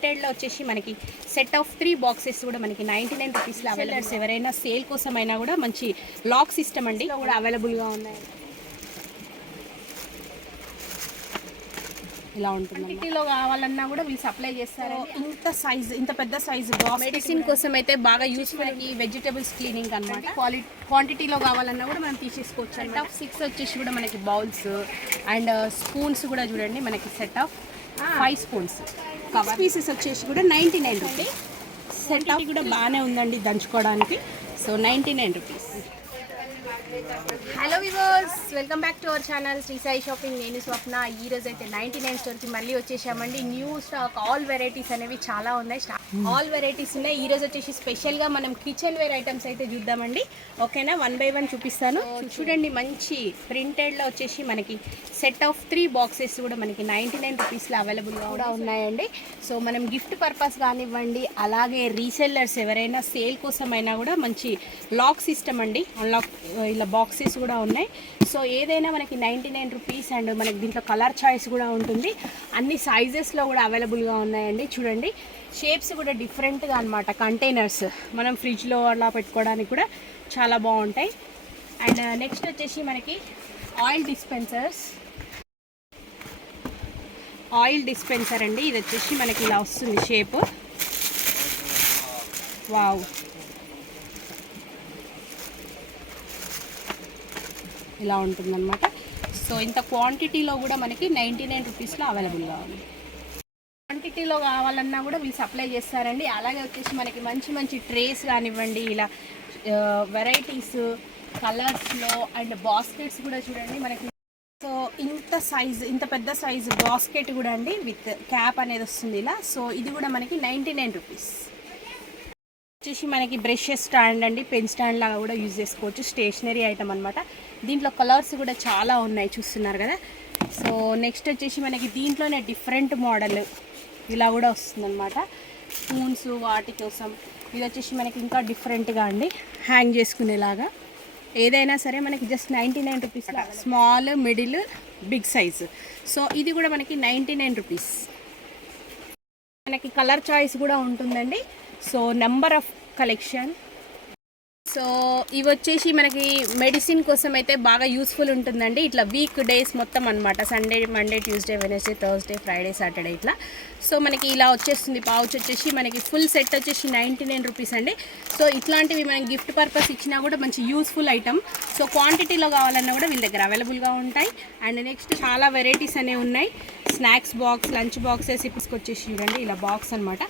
ప్రింటెడ్లో వచ్చేసి మనకి set of 3 boxes కూడా మనకి 99 రూపీస్లో అవైలబుల్. ఎవరైనా సేల్ కోసమైనా కూడా మంచి లాక్ సిస్టమ్ అండి కూడా అవైలబుల్గా ఉన్నాయి. ఇలా ఉంటుంది. క్వాంటిటీలో కావాలన్నా కూడా వీళ్ళు సప్లై చేస్తారు. ఇంత పెద్ద సైజు మెడిసిన్ కోసం అయితే బాగా యూస్ఫుల్. ఈ వెజిటబుల్స్ క్లీనింగ్ అనమాట. క్వాంటిటీలో కావాలన్నా కూడా మనం తీసేసుకోవచ్చు. సెట్ ఆఫ్ 6 వచ్చేసి కూడా మనకి బౌల్స్ అండ్ స్పూన్స్ కూడా చూడండి, మనకి set of 5 spoons. Cover pieces వచ్చేసి కూడా 99 రూపీస్. సెట్ ఆఫ్ కూడా బాగానే ఉందండి దంచుకోవడానికి. So 99 rupees. Hello viewers, welcome back to our channel Sri Sai shopping. నేను స్వప్న. ఈరోజు అయితే 99 స్టోర్కి మళ్ళీ వచ్చేసామండి. న్యూ స్టాక్ ఆల్ వెరైటీస్ అనేవి చాలా ఉన్నాయి. ఆల్ వెరైటీస్ ఉన్నాయి. ఈరోజు వచ్చేసి స్పెషల్గా మనం కిచెన్ వేర్ ఐటమ్స్ అయితే చూద్దామండి. ఓకేనా, 1 బై 1 చూపిస్తాను. చూడండి, మంచి ప్రింటెడ్లో వచ్చేసి మనకి సెట్ ఆఫ్ 3 బాక్సెస్ కూడా మనకి 99 రూపీస్లో అవైలబుల్గా కూడా ఉన్నాయండి. సో మనం గిఫ్ట్ పర్పస్ కానివ్వండి, అలాగే రీసెల్లర్స్ ఎవరైనా సేల్ కోసమైనా కూడా మంచి లాక్ సిస్టమ్ అండి. అన్లాక్ ఇలా బాక్సెస్ కూడా ఉన్నాయి. సో ఏదైనా మనకి 99 రూపీస్. అండ్ మనకి దీంట్లో కలర్ చాయిస్ కూడా ఉంటుంది. అన్ని సైజెస్లో కూడా అవైలబుల్గా ఉన్నాయండి. చూడండి, షేప్స్ కూడా డిఫరెంట్గా అనమాట. కంటైనర్స్ మనం ఫ్రిడ్జ్లో అలా పెట్టుకోవడానికి కూడా చాలా బాగుంటాయి. అండ్ నెక్స్ట్ వచ్చేసి మనకి ఆయిల్ డిస్పెన్సర్ అండి. ఇది వచ్చేసి మనకి ఇలా వస్తుంది షేప్. వావ్, ఇలా ఉంటుందన్నమాట. సో ఇంత క్వాంటిటీలో కూడా మనకి 99 రూపీస్లో అవైలబుల్గా ఉంది. క్వాంటిటీలో కావాలన్నా కూడా వీళ్ళు సప్లై చేస్తారండి. అలాగే వచ్చేసి మనకి మంచి మంచి ట్రేస్ కానివ్వండి, ఇలా వెరైటీస్ కలర్స్లో అండ్ బాస్కెట్స్ కూడా చూడండి మనకి. సో ఇంత పెద్ద సైజు బాస్కెట్ కూడా అండి, విత్ క్యాప్ అనేది వస్తుంది ఇలా. సో ఇది కూడా మనకి 99 రూపీస్. వచ్చేసి మనకి బ్రషెస్ స్టాండ్ అండి, పెన్ స్టాండ్ లాగా కూడా యూజ్ చేసుకోవచ్చు. స్టేషనరీ ఐటమ్ అనమాట. దీంట్లో కలర్స్ కూడా చాలా ఉన్నాయి, చూస్తున్నారు కదా. సో నెక్స్ట్ వచ్చేసి మనకి దీంట్లోనే డిఫరెంట్ మోడల్ ఇలా కూడా వస్తుందన్నమాట. స్పూన్స్ వాటి కోసం. ఇది వచ్చేసి మనకి ఇంకా డిఫరెంట్గా అండి, హ్యాంగ్ చేసుకునేలాగా. ఏదైనా సరే మనకి just 99 rupees. Small, middle, big size. So ఇది కూడా మనకి 99 రూపీస్. మనకి కలర్ చాయిస్ కూడా ఉంటుందండి. So number of collection. So ఇవి వచ్చేసి మనకి మెడిసిన్ కోసం అయితే బాగా యూస్ఫుల్ ఉంటుందండి. ఇట్లా వీక్ డేస్ మొత్తం అనమాట. Sunday, Monday, Tuesday, Wednesday, Thursday, Friday, Saturday ఇట్లా. సో మనకి ఇలా వచ్చేస్తుంది. పౌచ్ వచ్చేసి మనకి ఫుల్ సెట్ వచ్చేసి 99 రూపీస్ అండి. సో ఇట్లాంటివి మనకి గిఫ్ట్ పర్పస్ ఇచ్చినా కూడా మంచి యూస్ఫుల్ ఐటమ్. సో క్వాంటిటీలో కావాలన్నా కూడా వీళ్ళ దగ్గర అవైలబుల్గా ఉంటాయి. అండ్ నెక్స్ట్ చాలా వెరైటీస్ అనేవి ఉన్నాయి. స్నాక్స్ బాక్స్, లంచ్ బాక్సెస్ వచ్చేసి చూడండి, ఇలా బాక్స్ అనమాట.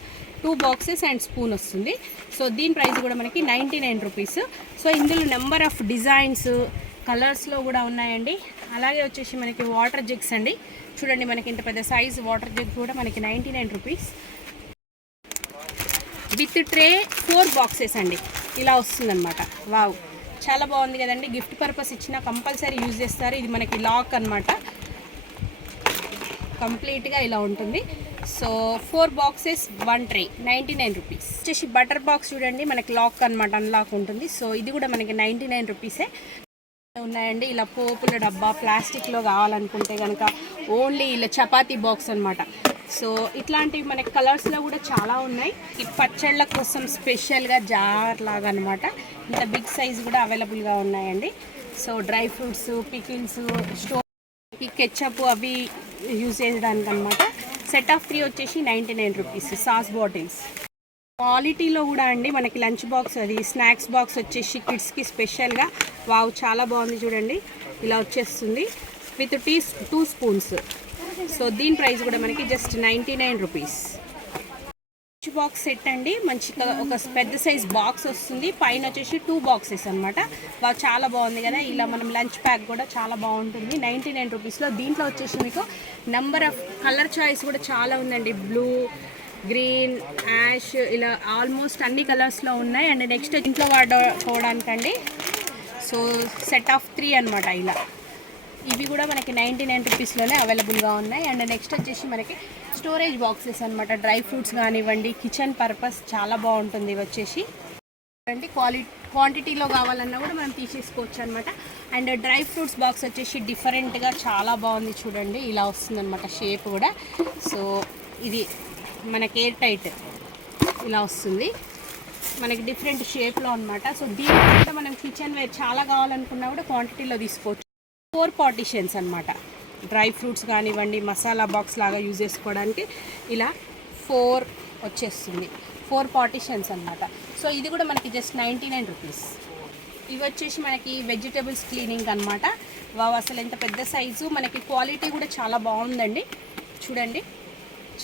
2 బాక్సెస్ అండ్ స్పూన్ వస్తుంది. సో దీని ప్రైస్ కూడా మనకి 99 రూపీస్. సో ఇందులో నెంబర్ ఆఫ్ డిజైన్స్, కలర్స్లో కూడా ఉన్నాయండి. అలాగే వచ్చేసి మనకి వాటర్ జగ్స్ అండి. చూడండి, మనకి ఇంత పెద్ద సైజ్ వాటర్ జగ్ కూడా మనకి 99 రూపీస్. విత్ ట్రే 4 బాక్సెస్ అండి, ఇలా వస్తుందన్నమాట. వావ్, చాలా బాగుంది కదండి. గిఫ్ట్ పర్పస్ ఇచ్చినా కంపల్సరీ యూజ్ చేస్తారు. ఇది మనకి లాక్ అనమాట, కంప్లీట్గా ఇలా ఉంటుంది. So 4 boxes 1 tray 99 rupees. వచ్చేసి బటర్ బాక్స్ చూడండి, మనకి లాక్ అనమాట, అన్లాక్ ఉంటుంది. సో ఇది కూడా మనకి 99 రూపీసే ఉన్నాయండి. ఇలా పోపుల డబ్బా ప్లాస్టిక్లో కావాలనుకుంటే కనుక ఓన్లీ ఇలా చపాతీ బాక్స్ అనమాట. సో ఇట్లాంటివి మనకి కలర్స్లో కూడా చాలా ఉన్నాయి. ఈ పచ్చళ్ళ కోసం స్పెషల్గా జార్ లాగా అనమాట. ఇంత బిగ్ సైజ్ కూడా అవైలబుల్గా ఉన్నాయండి. So dry fruits, pickles, store, ketchup అవి యూజ్ చేయడానికి అనమాట. సెట్ ఆఫ్ 3 వచ్చేసి 99 రూపీస్. సాస్ బాటిల్స్ క్వాలిటీలో కూడా అండి. మనకి లంచ్ బాక్స్, అది స్నాక్స్ బాక్స్ వచ్చేసి కిడ్స్కి స్పెషల్గా. వావ్, చాలా బాగుంది చూడండి, ఇలా వచ్చేస్తుంది విత్ 2 స్పూన్స్. సో దీని ప్రైస్ కూడా మనకి just 99 rupees. Lunch box set అండి, మంచిగా ఒక పెద్ద సైజ్ బాక్స్ వస్తుంది. పైన వచ్చేసి 2 బాక్సెస్ అనమాట. చాలా బాగుంది కదా. ఇలా మనం లంచ్ ప్యాక్ కూడా చాలా బాగుంటుంది 99 రూపీస్లో. దీంట్లో వచ్చేసి మీకు నెంబర్ ఆఫ్ కలర్ చాయిస్ కూడా చాలా ఉందండి. బ్లూ, గ్రీన్, యాష్, ఇలా ఆల్మోస్ట్ అన్ని కలర్స్లో ఉన్నాయి. అండ్ నెక్స్ట్ ఇంట్లో వాడుకోవడానికండి. సో సెట్ ఆఫ్ 3 అనమాట. ఇలా ఇవి కూడా మనకి 99 రూపీస్లోనే అవైలబుల్గా ఉన్నాయి. అండ్ నెక్స్ట్ వచ్చేసి మనకి స్టోరేజ్ బాక్సెస్ అనమాట. డ్రై ఫ్రూట్స్ కానివ్వండి, కిచెన్ పర్పస్ చాలా బాగుంటుంది. ఇవి వచ్చేసి క్వాంటిటీలో కావాలన్నా కూడా మనం తీసేసుకోవచ్చు అనమాట. అండ్ డ్రై ఫ్రూట్స్ బాక్స్ వచ్చేసి డిఫరెంట్గా చాలా బాగుంది చూడండి, ఇలా వస్తుందన్నమాట షేప్ కూడా. సో ఇది మనకి ఎయిర్ టైట్ ఇలా వస్తుంది, మనకి డిఫరెంట్ షేప్లో అనమాట. సో దీంట్లో కూడా మనం కిచెన్ వేర్ చాలా కావాలనుకున్నా కూడా క్వాంటిటీలో తీసుకోవచ్చు. 4 పార్టిషన్స్ అనమాట, డ్రై ఫ్రూట్స్ కానివ్వండి, మసాలా బాక్స్ లాగా యూజ్ చేసుకోవడానికి ఇలా 4 వచ్చేస్తుంది. 4 పార్టిషన్స్ అనమాట. సో ఇది కూడా మనకి జస్ట్ 99 రూపీస్. ఇవి వచ్చేసి మనకి వెజిటేబుల్స్ క్లీనింగ్ అనమాట. వావ్, అసలు ఎంత పెద్ద సైజు, మనకి క్వాలిటీ కూడా చాలా బాగుందండి. చూడండి,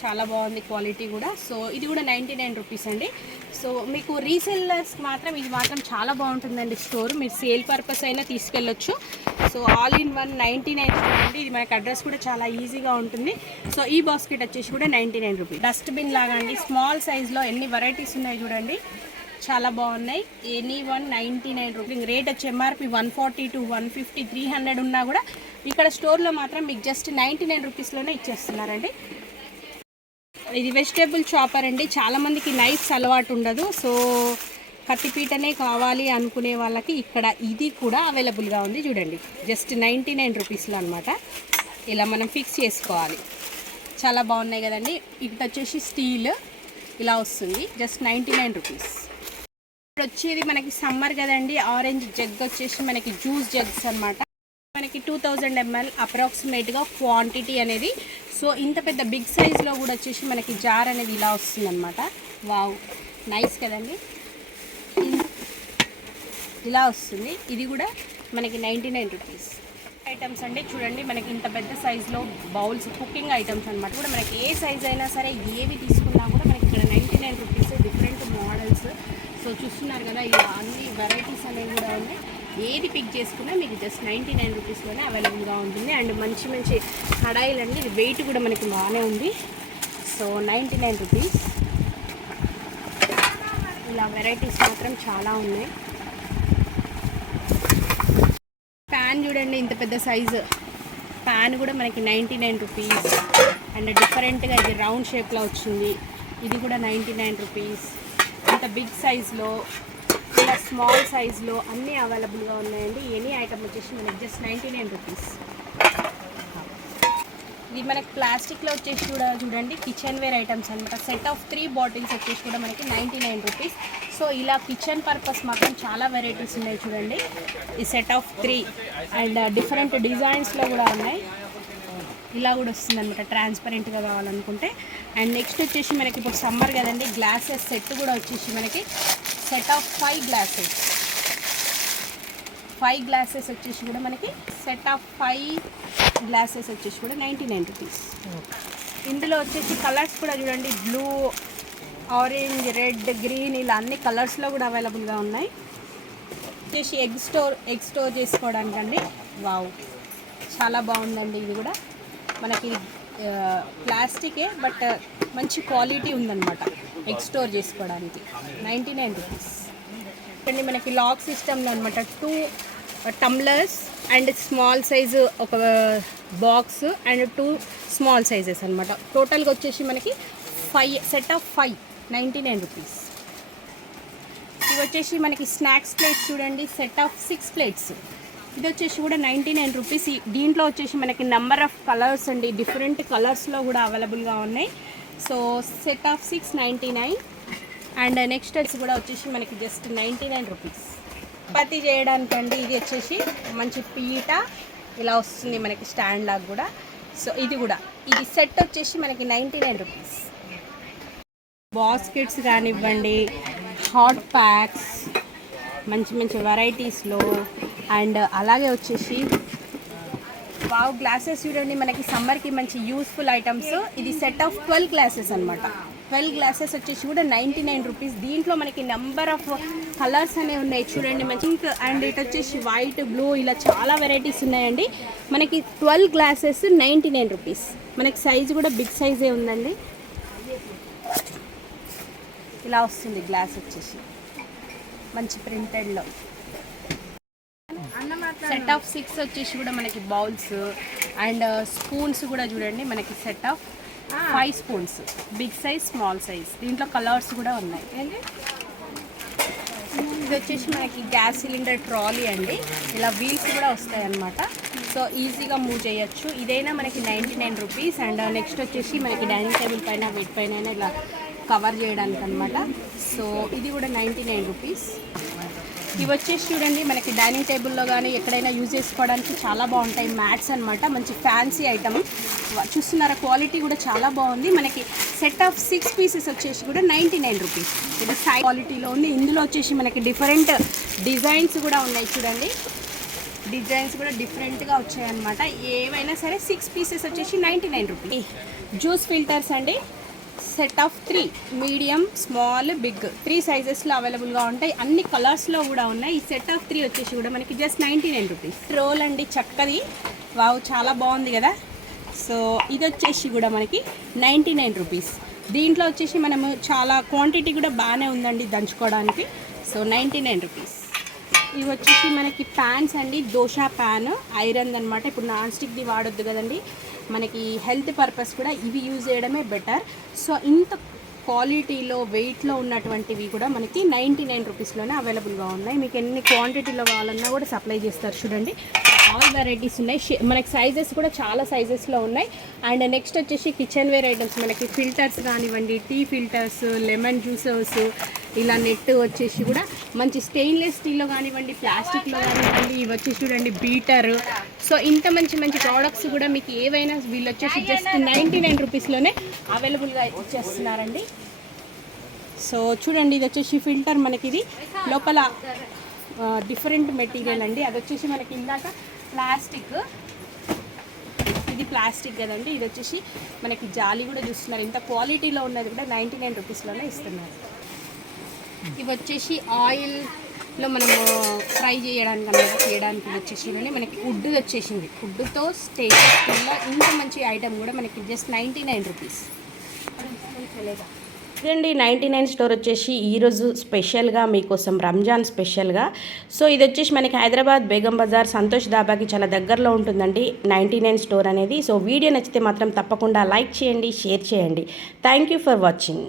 చాలా బాగుంది క్వాలిటీ కూడా. సో ఇది కూడా 99 రూపీస్ అండి. సో మీకు రీసెల్లర్స్ మాత్రం ఇది మాత్రం చాలా బాగుంటుందండి స్టోర్. మీరు సేల్ పర్పస్ అయినా తీసుకెళ్ళొచ్చు. సో ఆల్ ఇన్ వన్ 99 అండి. ఇది మనకి అడ్రస్ కూడా చాలా ఈజీగా ఉంటుంది. సో ఈ బాస్కెట్ వచ్చేసి కూడా 99 రూపీస్. డస్ట్బిన్ లాగా అండి, స్మాల్ సైజ్లో ఎన్ని వెరైటీస్ ఉన్నాయి చూడండి, చాలా బాగున్నాయి. Any 199 rupees. రేట్ వచ్చి ఎంఆర్పి 140 to 150, 300 ఉన్నా కూడా ఇక్కడ స్టోర్లో మాత్రం మీకు జస్ట్ 99 రూపీస్లోనే ఇచ్చేస్తున్నారండి. ఇది వెజిటేబుల్ చాపర్ అండి. చాలామందికి నైఫ్స్ అలవాటు ఉండదు. సో కత్తిపీటనే కావాలి అనుకునే వాళ్ళకి ఇక్కడ ఇది కూడా అవైలబుల్గా ఉంది. చూడండి, జస్ట్ 99 రూపీస్లో అనమాట. ఇలా మనం ఫిక్స్ చేసుకోవాలి. చాలా బాగున్నాయి కదండి. ఇది వచ్చేసి స్టీల్ ఇలా వస్తుంది, జస్ట్ 99 రూపీస్. ఇప్పుడు వచ్చేది మనకి సమ్మర్ కదండి. ఆరెంజ్ జగ్ వచ్చేసి మనకి జ్యూస్ జగ్స్ అనమాట. మనకి 2000 ml అప్రాక్సిమేట్గా క్వాంటిటీ అనేది. సో ఇంత పెద్ద బిగ్ సైజ్లో కూడా వచ్చేసి మనకి జార్ అనేది ఇలా వస్తుంది అనమాట. వావ్, నైస్ కదండి. ఇలా వస్తుంది. ఇది కూడా మనకి 99 రూపీస్. ఐటమ్స్ అండి, చూడండి మనకి ఇంత పెద్ద సైజులో బౌల్స్, కుకింగ్ ఐటమ్స్ అనమాట. కూడా మనకి ఏ సైజ్ అయినా సరే ఏవి తీసుకున్నా కూడా మనకి ఇక్కడ 99 రూపీస్. Different models. సో చూస్తున్నారు కదా, ఇలా అన్ని వెరైటీస్ అనేవి కూడా ఉన్నాయి. ఏది పిక్ చేసుకున్నా మీకు జస్ట్ 99 రూపీస్లోనే అవైలబుల్గా ఉంటుంది. అండ్ మంచి మంచి కడాయిలు అండి. ఇది వెయిట్ కూడా మనకి బాగానే ఉంది. So 99 rupees. ఇలా వెరైటీస్ మాత్రం చాలా ఉన్నాయి. ప్యాన్ చూడండి, ఇంత పెద్ద సైజు ప్యాన్ కూడా మనకి 99 రూపీస్. అండ్ డిఫరెంట్గా ఇది రౌండ్ షేప్లో వచ్చింది. ఇది కూడా 99 రూపీస్. ఇంత బిగ్ సైజులో, ఇలా స్మాల్ సైజులో అన్నీ అవైలబుల్గా ఉన్నాయండి. ఎనీ ఐటమ్ వచ్చేసి మనకి జస్ట్ 99 రూపీస్. ఇది మనకి ప్లాస్టిక్లో వచ్చేసి కూడా చూడండి కిచెన్ వేర్ ఐటమ్స్ అనమాట. సెట్ ఆఫ్ 3 బాటిల్స్ వచ్చేసి కూడా మనకి 99 రూపీస్. సో ఇలా కిచెన్ పర్పస్ మాత్రం చాలా వెరైటీస్ ఉన్నాయి చూడండి. ఈ సెట్ ఆఫ్ 3 అండ్ డిఫరెంట్ డిజైన్స్లో కూడా ఉన్నాయి. ఇలా కూడా వస్తుంది అనమాట, ట్రాన్స్పరెంట్గా కావాలనుకుంటే. అండ్ నెక్స్ట్ వచ్చేసి మనకి ఇప్పుడు సమ్మర్ కదండి, గ్లాసెస్ సెట్ కూడా వచ్చేసి మనకి సెట్ ఆఫ్ 5 గ్లాసెస్. 5 గ్లాసెస్ వచ్చేసి కూడా మనకి సెట్ ఆఫ్ 5 గ్లాసెస్ వచ్చేసి కూడా 99 రూపీస్. ఇందులో వచ్చేసి కలర్స్ కూడా చూడండి, బ్లూ, ఆరెంజ్, రెడ్, గ్రీన్, ఇలా అన్ని కలర్స్లో కూడా అవైలబుల్గా ఉన్నాయి. వచ్చేసి ఎగ్ స్టోర్ చేసుకోవడానికండి. వావ్, చాలా బాగుందండి. ఇది కూడా మనకి ప్లాస్టికే, బట్ మంచి క్వాలిటీ ఉందన్నమాట. ఎగ్ స్టోర్ చేసుకోవడానికి 99 రూపీస్. అండి మనకి లాక్ సిస్టమ్లో అనమాట. 2 టమ్లర్స్ అండ్ స్మాల్ సైజు ఒక బాక్స్ అండ్ 2 స్మాల్ సైజెస్ అనమాట. టోటల్గా వచ్చేసి మనకి 5 సెట్ ఆఫ్ 5 99 రూపీస్. ఇవి వచ్చేసి మనకి స్నాక్స్ ప్లేట్స్ చూడండి, సెట్ ఆఫ్ 6 ప్లేట్స్. ఇది వచ్చేసి కూడా 99 రూపీస్. దీంట్లో వచ్చేసి మనకి నెంబర్ ఆఫ్ కలర్స్ అండి, డిఫరెంట్ కలర్స్లో కూడా అవైలబుల్గా ఉన్నాయి. So set of 6 99. And next వచ్చి కూడా వచ్చేసి మనకి జస్ట్ 99 రూపీస్. చపాతీ చేయడానికండి. ఇది వచ్చేసి మంచి పీట ఇలా వస్తుంది మనకి, స్టాండ్ లాగా కూడా. సో ఇది కూడా, ఇది సెట్ వచ్చేసి మనకి 99 రూపీస్. బాస్కెట్స్ కానివ్వండి, హాట్ ప్యాక్స్, మంచి మంచి వెరైటీస్లో. అండ్ అలాగే వచ్చేసి వావ్, గ్లాసెస్ చూడండి మనకి సమ్మర్కి మంచి యూస్ఫుల్ ఐటమ్స్. ఇది సెట్ ఆఫ్ 12 గ్లాసెస్ అనమాట. 12 గ్లాసెస్ వచ్చేసి కూడా 99 రూపీస్. దీంట్లో మనకి నెంబర్ ఆఫ్ కలర్స్ అనేవి ఉన్నాయి చూడండి. మంచి పింక్ అండ్ ఇటు వచ్చేసి వైట్, బ్లూ, ఇలా చాలా వెరైటీస్ ఉన్నాయండి. మనకి 12 గ్లాసెస్ 99 రూపీస్. మనకి సైజు కూడా బిగ్ సైజే ఉందండి. ఇలా వస్తుంది గ్లాస్ వచ్చేసి మంచి ప్రింటెడ్లో. సెట్ ఆఫ్ 6 వచ్చేసి కూడా మనకి బౌల్స్ అండ్ స్పూన్స్ కూడా చూడండి మనకి set of 5 spoons, big size, small size. దీంట్లో కలర్స్ కూడా ఉన్నాయి. ఇది వచ్చేసి మనకి గ్యాస్ సిలిండర్ ట్రాలీ అండి. ఇలా వీల్స్ కూడా వస్తాయి అన్నమాట. సో ఈజీగా మూవ్ చేయొచ్చు. ఇదైనా మనకి 99 రూపీస్. అండ్ నెక్స్ట్ వచ్చేసి మనకి డైనింగ్ టేబుల్ పైన బెడ్ పైన ఇలా కవర్ చేయడానికి అనమాట. సో ఇది కూడా 99 రూపీస్. ఇవి వచ్చేసి చూడండి మనకి డైనింగ్ టేబుల్లో కానీ ఎక్కడైనా యూజ్ చేసుకోవడానికి చాలా బాగుంటాయి. మ్యాట్స్ అనమాట, మంచి ఫ్యాన్సీ ఐటమ్. చూస్తున్నారా, క్వాలిటీ కూడా చాలా బాగుంది. మనకి సెట్ ఆఫ్ 6 పీసెస్ వచ్చేసి కూడా 99 రూపీస్. ఇది హై క్వాలిటీలో ఉంది. ఇందులో వచ్చేసి మనకి డిఫరెంట్ డిజైన్స్ కూడా ఉన్నాయి చూడండి. డిజైన్స్ కూడా డిఫరెంట్గా వచ్చాయన్నమాట. ఏవైనా సరే 6 పీసెస్ వచ్చేసి 99 రూపీస్. జ్యూస్ ఫిల్టర్స్ అండి, set of 3 medium, small, big 3 సైజెస్లో అవైలబుల్గా ఉంటాయి. అన్ని కలర్స్లో కూడా ఉన్నాయి. ఈ సెట్ ఆఫ్ 3 వచ్చేసి కూడా మనకి జస్ట్ 99 రూపీస్. రోల్ అండి, చక్కది, వావ్ చాలా బాగుంది కదా. సో ఇది వచ్చేసి కూడా మనకి 99 రూపీస్. దీంట్లో వచ్చేసి మనము చాలా క్వాంటిటీ కూడా బాగానే ఉందండి దంచుకోవడానికి. So 99 rupees. ఇవి వచ్చేసి మనకి ప్యాన్స్ అండి, దోశ ప్యాన్, ఐరన్ అనమాట. ఇప్పుడు నాన్ స్టిక్ది వాడొద్దు కదండి, మనకి హెల్త్ పర్పస్ కూడా ఇవి యూజ్ చేయడమే బెటర్. సో ఇంత క్వాలిటీలో వెయిట్లో ఉన్నటువంటివి కూడా మనకి 99 రూపీస్లోనే అవైలబుల్గా ఉన్నాయి. మీకు ఎన్ని క్వాంటిటీలో కావాలన్నా కూడా సప్లై చేస్తారు చూడండి. ఆల్ వెరైటీస్ ఉన్నాయి. మనకి సైజెస్ కూడా చాలా సైజెస్లో ఉన్నాయి. అండ్ నెక్స్ట్ వచ్చేసి కిచెన్ వేర్ ఐటమ్స్, మనకి ఫిల్టర్స్ కానివ్వండి, టీ ఫిల్టర్స్, లెమన్ జ్యూసర్స్, ఇలా నెట్ వచ్చేసి కూడా మంచి స్టెయిన్లెస్ స్టీల్లో కానివ్వండి, ప్లాస్టిక్లో కానివ్వండి. ఇవి వచ్చేసి చూడండి బీటర్. సో ఇంత మంచి మంచి ప్రోడక్ట్స్ కూడా మీకు ఏవైనా వీళ్ళు వచ్చేసి జస్ట్ 99 రూపీస్లోనే అవైలబుల్గా ఇచ్చేస్తున్నారండి. సో చూడండి, ఇది వచ్చేసి ఫిల్టర్. మనకి ఇది లోపల డిఫరెంట్ మెటీరియల్ అండి. అది వచ్చేసి మనకి ఇందాక ప్లాస్టిక్, ఇది ప్లాస్టిక్ కదండి. ఇది వచ్చేసి మనకి జాలి కూడా చూస్తున్నారు. ఇంత క్వాలిటీలో ఉన్నది కూడా 99 రూపీస్లోనే ఇస్తున్నారు. ఇవి వచ్చేసి ఆయిల్లో మనము ఫ్రై చేయడానికి అన్నమాట, చేయడానికి వచ్చేసి మనకి వుడ్ వచ్చేసింది. వుడ్తో స్టెయిన్లెస్ స్టీల్లో ఇంత మంచి ఐటమ్ కూడా మనకి జస్ట్ 99 రూపీస్. ఇదండి 99 స్టోర్ వచ్చేసి ఈరోజు స్పెషల్గా మీకోసం రంజాన్ స్పెషల్గా. సో ఇది వచ్చేసి మనకి హైదరాబాద్ బేగం బజార్ సంతోష్ దాబాకి చాలా దగ్గరలో ఉంటుందండి 99 స్టోర్ అనేది. సో వీడియో నచ్చితే మాత్రం తప్పకుండా లైక్ చేయండి, షేర్ చేయండి. Thank you for watching.